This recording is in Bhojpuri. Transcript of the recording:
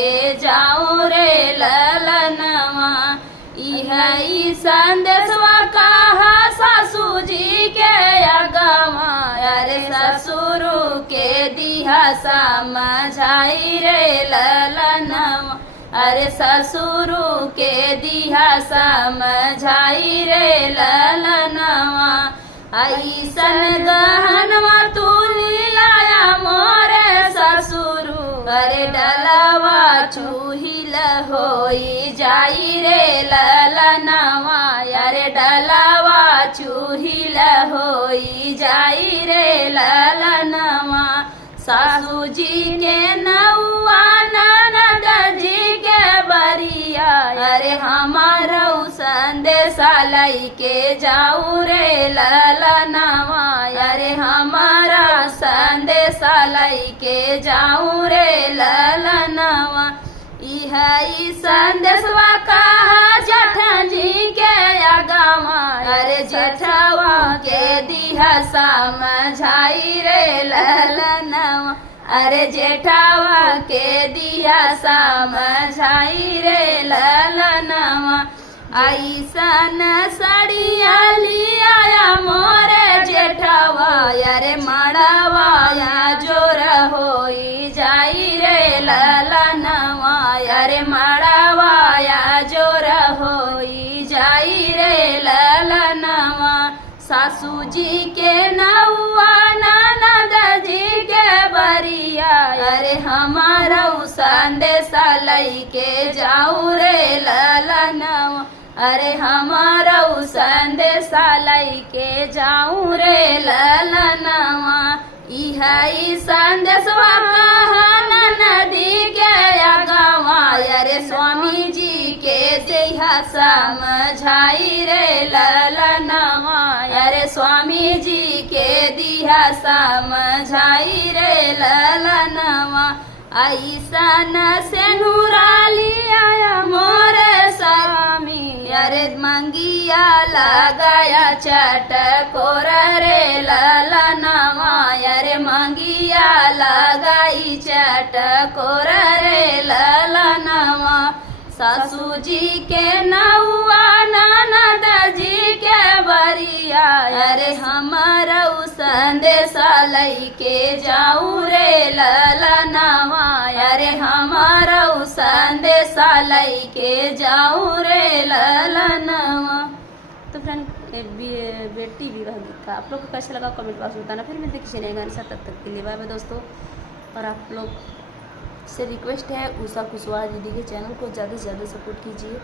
के जाऊं रे ललनवा। ई संदेशवा कहा सासू जी के अगवा, अरे ससुर के दिहा समझाई रे ललनवा। अरे ससुर के दिहा समझाई रे ललनवा। ऐसन गहनवा तू लाया मोरे ससुरु, अरे डलवा चूहिल होई जाई रे ललनवा। अरे डलवा चूहिल होई जाई रे ललनवा। सासू जी के नौआ ननद जी के बरिया, अरे हमारा संदेशा लई के जाऊ रे ललनवा। अरे हमारा संदेशा लई के जाऊ रे ललनवा। ई संदेशवा कहा जेठा जी के अगवा, अरे जेठवा के दिहा समझाई रे ललनवा। अरे जेठावा के दिया समझाई रे ललनवा। ऐसन सड़िया लिया मोरे जेठावा, अरे मड़वाया जोर होई जाई रे ललनवा। अरे मड़वाया जोर होई जाई रे ललनवा। सासू जी के नौआ ननद जी के बरिया, अरे हमारा संदेशा लई के जाऊ रे ललनवा। अरे हमारा संदेशा लई के जाऊ रे ललनवा। ई संदेशवा कहा नदी के अगवा, अरे स्वामी जी के दिहा समझाई रे ललनवा। अरे स्वामी जी के दिहा समझाई रे ललनवा। ऐसन सेनुरा लिया मोरे स्वामी, अरे मंगिया लगाया चटकोर रे ललनवा। अरे मंगिया लगाई चटकोर रे ललनवा। सासू जी के नौआ ननद जी के बरिया, अरे हमारा संदेशा लई के जाऊ रे ललनवा। अरे हमारा संदेशा लई के जाऊ रे ललनवा। तो फ्रेंड बेटी विवाह गीत का आप लोग को कैसा लगा कमेंट बॉक्स में बताना। फिर मैं देखिए नए गाने साथ, तब तक के लिए बाय बाय दोस्तों। और आप लोग से रिक्वेस्ट है उषा कुशवाहा दीदी के चैनल को ज़्यादा से ज़्यादा सपोर्ट कीजिए।